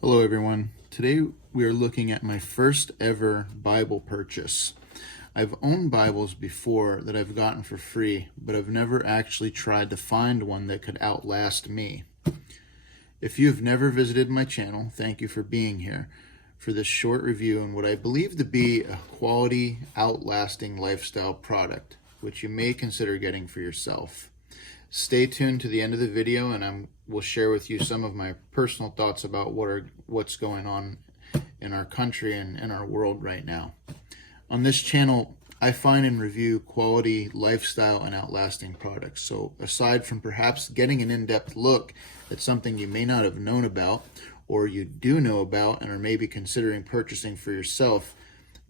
Hello everyone. Today we are looking at my first ever Bible purchase. I've owned Bibles before that I've gotten for free, but I've never actually tried to find one that could outlast me. If you've never visited my channel, thank you for being here for this short review on what I believe to be a quality, outlasting lifestyle product, which you may consider getting for yourself. Stay tuned to the end of the video and I will share with you some of my personal thoughts about what's going on in our country and in our world right now. On this channel, I find and review quality, lifestyle, and outlasting products. So aside from perhaps getting an in-depth look at something you may not have known about, or you do know about and are maybe considering purchasing for yourself,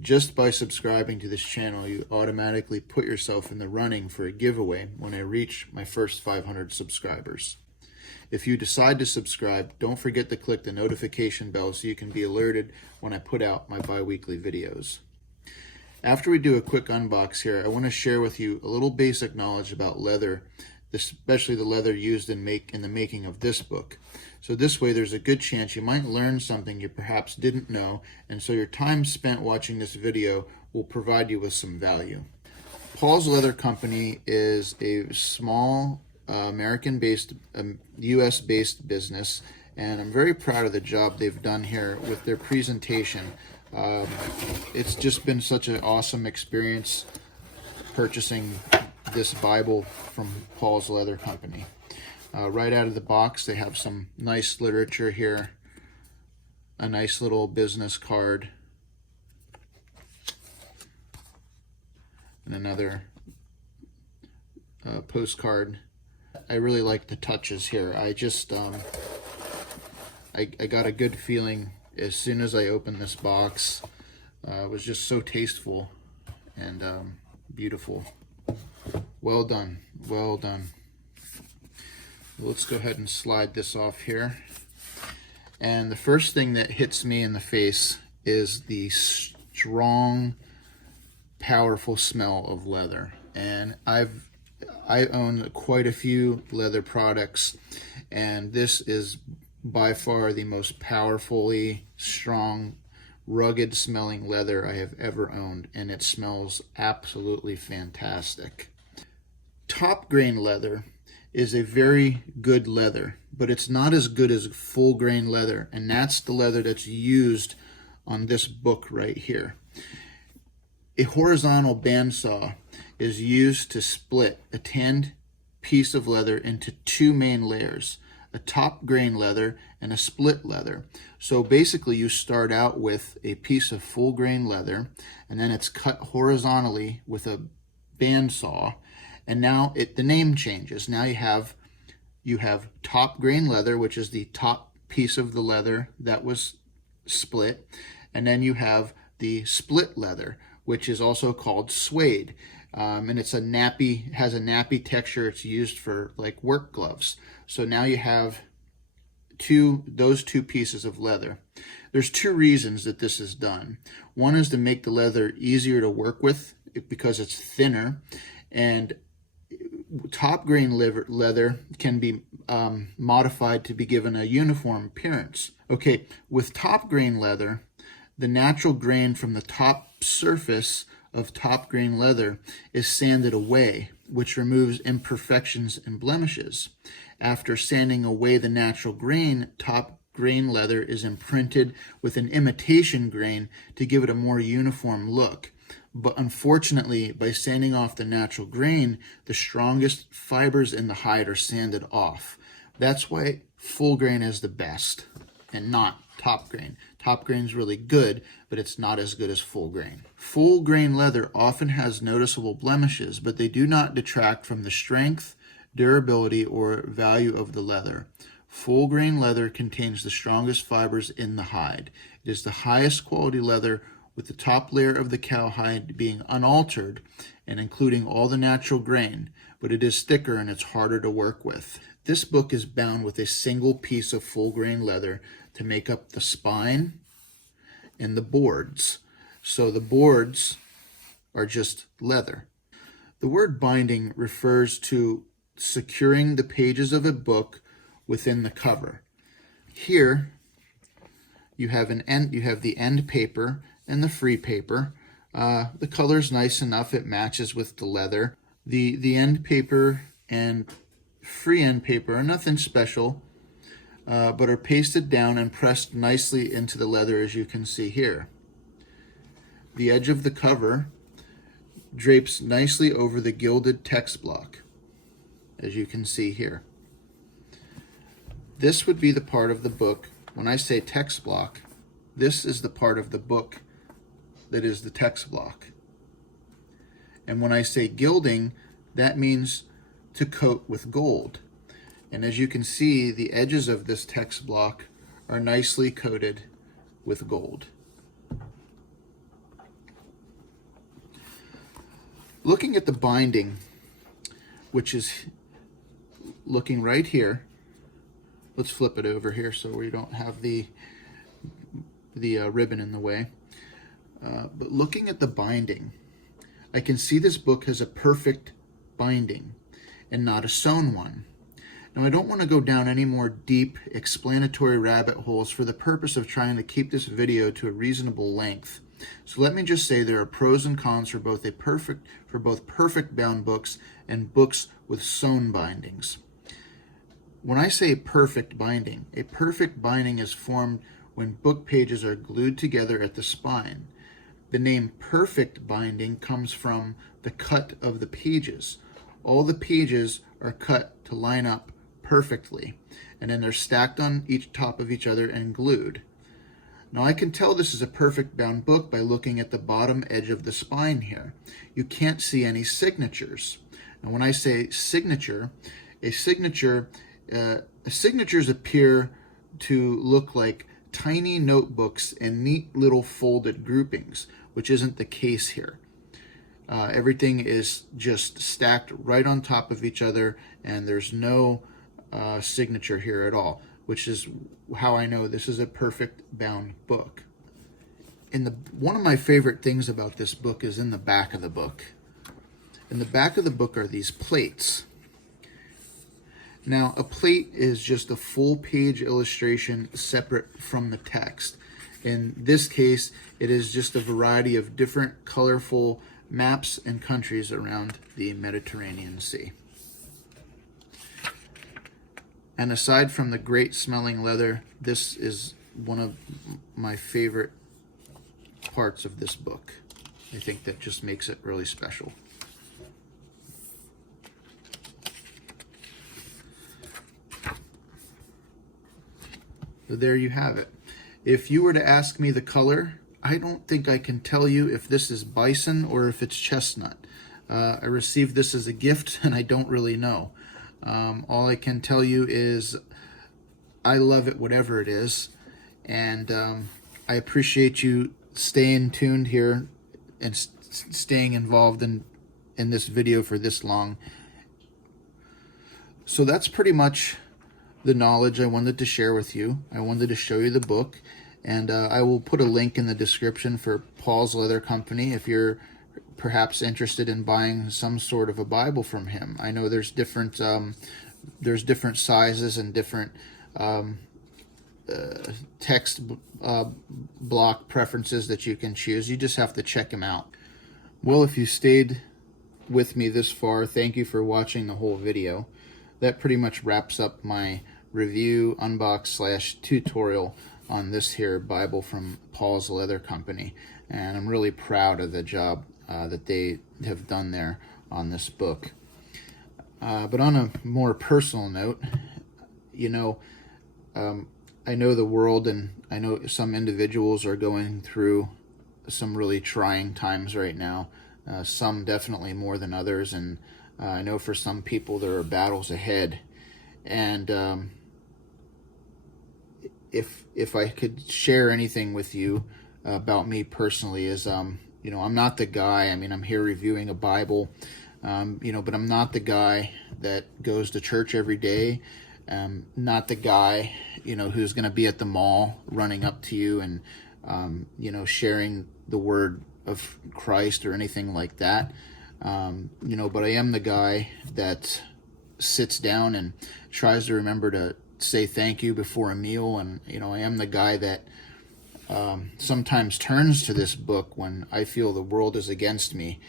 just by subscribing to this channel, you automatically put yourself in the running for a giveaway when I reach my first 500 subscribers. If you decide to subscribe, don't forget to click the notification bell so you can be alerted when I put out my bi-weekly videos. After we do a quick unbox here, I want to share with you a little basic knowledge about leather, especially the leather used in the making of this book. So this way there's a good chance you might learn something you perhaps didn't know, and so your time spent watching this video will provide you with some value. Paul's Leather Company is a small American-based, US-based business, and I'm very proud of the job they've done here with their presentation. It's just been such an awesome experience purchasing this Bible from Paul's Leather Company. Right out of the box, they have some nice literature here, a nice little business card, and another postcard. I really like the touches here. I just, I got a good feeling as soon as I opened this box. It was just so tasteful and beautiful. Well done, well done. Let's go ahead and slide this off here. And the first thing that hits me in the face is the strong, powerful smell of leather. And I own quite a few leather products, and this is by far the most powerfully strong, rugged smelling leather I have ever owned, and it smells absolutely fantastic. Top grain leather is a very good leather, but it's not as good as full grain leather, and that's the leather that's used on this book right here. A horizontal bandsaw is used to split a tanned piece of leather into two main layers, a top grain leather and a split leather. So basically you start out with a piece of full grain leather, and then it's cut horizontally with a bandsaw, and now the name changes. Now you have top grain leather, which is the top piece of the leather that was split, and then you have the split leather, which is also called suede, and it's has a nappy texture. It's used for like work gloves. So now you have those two pieces of leather. There's two reasons that this is done. One is to make the leather easier to work with because it's thinner, and top grain leather can be modified to be given a uniform appearance. Okay, with top grain leather, the natural grain from the top surface of top grain leather is sanded away, which removes imperfections and blemishes. After sanding away the natural grain, top grain leather is imprinted with an imitation grain to give it a more uniform look. But unfortunately, by sanding off the natural grain, the strongest fibers in the hide are sanded off. That's why full grain is the best and not top grain. Top grain is really good, but it's not as good as full grain. Full grain leather often has noticeable blemishes, but they do not detract from the strength, durability, or value of the leather. Full grain leather contains the strongest fibers in the hide. It is the highest quality leather, with the top layer of the cowhide being unaltered and including all the natural grain, but it is thicker and it's harder to work with. This book is bound with a single piece of full grain leather to make up the spine and the boards. So the boards are just leather. The word binding refers to securing the pages of a book within the cover. Here, You have the end paper and the free paper. The color's nice enough; it matches with the leather. The end paper and free end paper are nothing special, but are pasted down and pressed nicely into the leather, as you can see here. The edge of the cover drapes nicely over the gilded text block, as you can see here. This would be the part of the book. When I say text block, this is the part of the book that is the text block. And when I say gilding, that means to coat with gold. And as you can see, the edges of this text block are nicely coated with gold. Looking at the binding, which is looking right here, let's flip it over here so we don't have the ribbon in the way. But looking at the binding, I can see this book has a perfect binding and not a sewn one. Now, I don't want to go down any more deep explanatory rabbit holes for the purpose of trying to keep this video to a reasonable length. So let me just say there are pros and cons for both perfect bound books and books with sewn bindings. When I say perfect binding, a perfect binding is formed when book pages are glued together at the spine. The name perfect binding comes from the cut of the pages. All the pages are cut to line up perfectly, and then they're stacked on each top of each other and glued. Now I can tell this is a perfect bound book by looking at the bottom edge of the spine here. You can't see any signatures. And when I say signature, signatures appear to look like tiny notebooks and neat little folded groupings, which isn't the case here. Everything is just stacked right on top of each other, and there's no signature here at all, which is how I know this is a perfect bound book. One of my favorite things about this book is in the back of the book. In the back of the book are these plates. Now, a plate is just a full page illustration separate from the text. In this case, it is just a variety of different colorful maps and countries around the Mediterranean Sea. And aside from the great smelling leather, this is one of my favorite parts of this book. I think that just makes it really special. So there you have it. If you were to ask me the color, I don't think I can tell you if this is bison or if it's chestnut. I received this as a gift and I don't really know. All I can tell you is I love it whatever it is, and I appreciate you staying tuned here and staying involved in this video for this long. So that's pretty much the knowledge I wanted to share with you. I wanted to show you the book, and I will put a link in the description for Paul's Leather Company if you're perhaps interested in buying some sort of a Bible from him. I know there's different sizes and different text block preferences that you can choose. You just have to check him out. Well, if you stayed with me this far, thank you for watching the whole video. That pretty much wraps up my review, unbox / tutorial on this here Bible from Paul's Leather Company, and I'm really proud of the job that they have done there on this book. But on a more personal note, you know, I know the world, and I know some individuals are going through some really trying times right now, some definitely more than others, and I know for some people there are battles ahead. And if I could share anything with you about me personally is, you know, I'm not the guy. I mean, I'm here reviewing a Bible, you know, but I'm not the guy that goes to church every day. Not the guy, you know, who's going to be at the mall running up to you and, you know, sharing the word of Christ or anything like that. You know, but I am the guy that sits down and tries to remember to say thank you before a meal. And, you know, I am the guy that sometimes turns to this book when I feel the world is against me,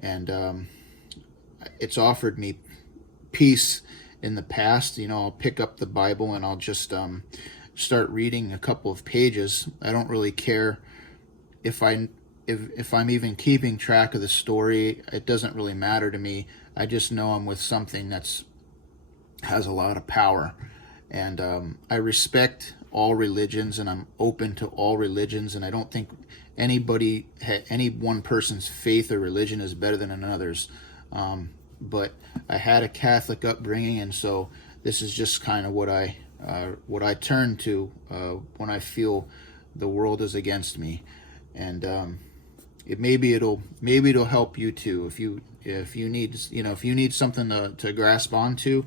and it's offered me peace in the past. I'll pick up the Bible and I'll just start reading a couple of pages. I don't really care if I'm even keeping track of the story. It doesn't really matter to me. I just know I'm with something has a lot of power, and I respect all religions, and I'm open to all religions, and I don't think any one person's faith or religion is better than another's. But I had a Catholic upbringing, and so this is just kind of what I turn to when I feel the world is against me, and maybe it'll help you too if you need something to grasp onto.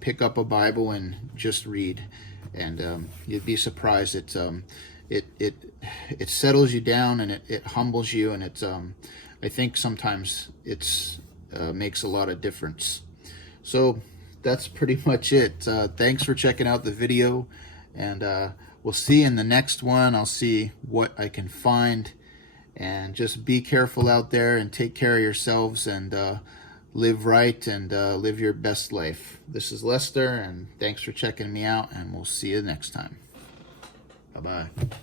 Pick up a Bible and just read, and you'd be surprised. It settles you down, and it humbles you, and I think sometimes it's makes a lot of difference. So that's pretty much it. Thanks for checking out the video, and we'll see you in the next one. I'll see what I can find, and just be careful out there and take care of yourselves, and live right, and live your best life. This is Lester, and thanks for checking me out, and we'll see you next time. Bye-bye.